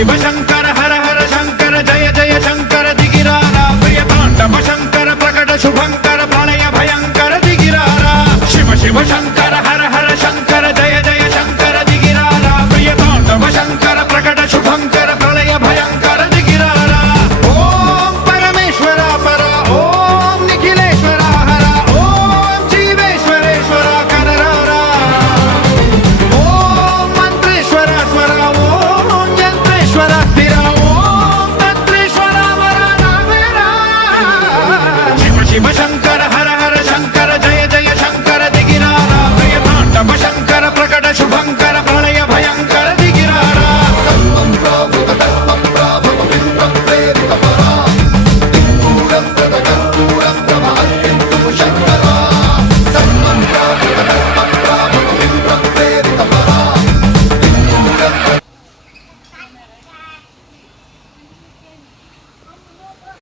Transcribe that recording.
शिव शंकर हर हर शंकर जय जय शंकर दिगिरारा प्रिय तांडव शंकर प्रकट शुभंकर प्रलय भयंकर दिगिरारा शिव शिव शंकर